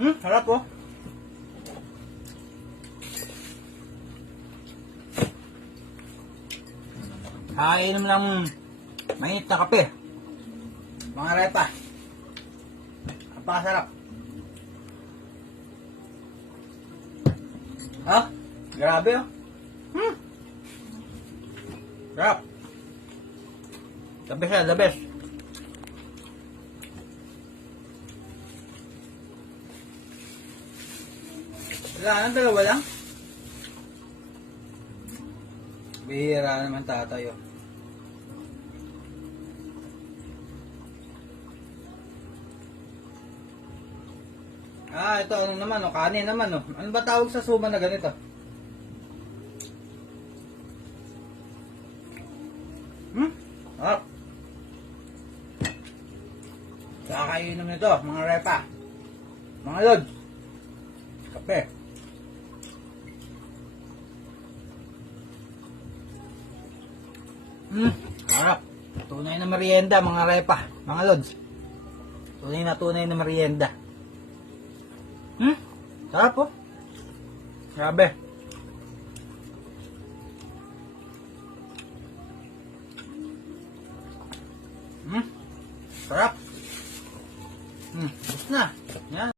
Harap oh. Kainom ng mainit na kape. Mga repa. Napakasarap. Ha? Grabe oh. Sarap. The best yan, the best. Wala nang dalawa lang. Bihira naman tatay oh. Ito ano naman oh, kanin naman oh. Ano ba tawag sa suman na ganito? Sarap. Kakainom nito, mga repa. Mga lod. Kape. Sarap. Tunay na merienda, mga repa. Mga lods. Tunay na merienda. Sarap po. Grabe. Sarap. Gusto na. Yan.